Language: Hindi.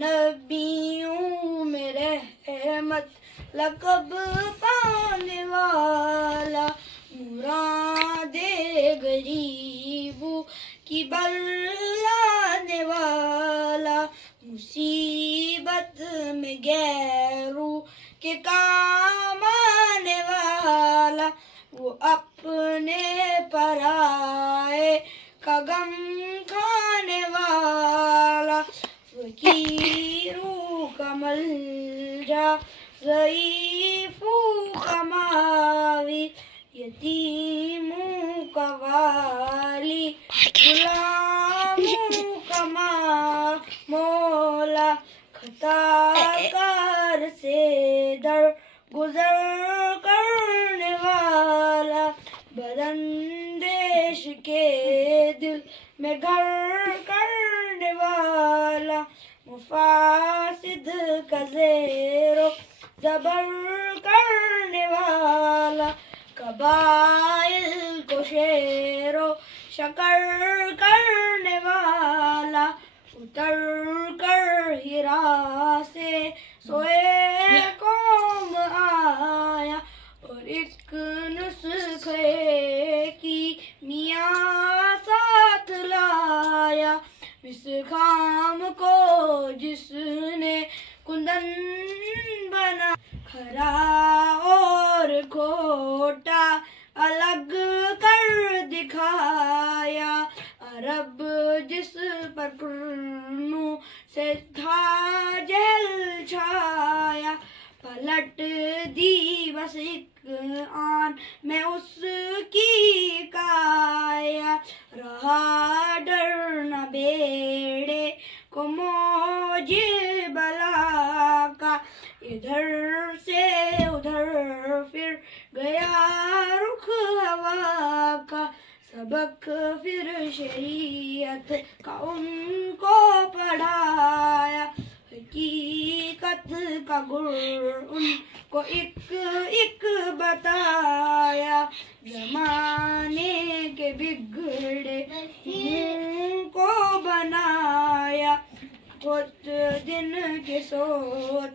नबियों में रहमत लक़ब पाने वाला, मुरादे गरीबों की बरलाने वाला, मुसीबत में गैरों के काम आने वाला, वो अपने पराए का गम खाने वाला, फकीरों का मलजा ज़ईफ़ों का मावी, यतीमों का वाली गुलामों का मौला, खताकार से दर गुजर करने वाला, बदंदेश के दिल में घर करने वाला, मुफासिद का ज़ेरो ज़बर करने वाला, कबाइल को शेरो शकर करने वाला, उतर कर हिरा से सोए कौम आया, और एक नुस्खे की मियाँ साथ लाया, इस खाम को जिसने कुंदन बना, खरा और खोटा अलग कर दिखाया, अरब जिस पर पुरनू से था जहल छाया, पलट दी बस एक आन में उसकी काया, रहा डर न बेड़े को मौजे बला का, इधर से उधर फिर गया रुख हवा का, सबक फिर शरीयत का उनको पढ़ाया, हकीकत का गुर उनको एक एक बताया, जमाने के बिगड़े को बनाया, खुद दिन के सोच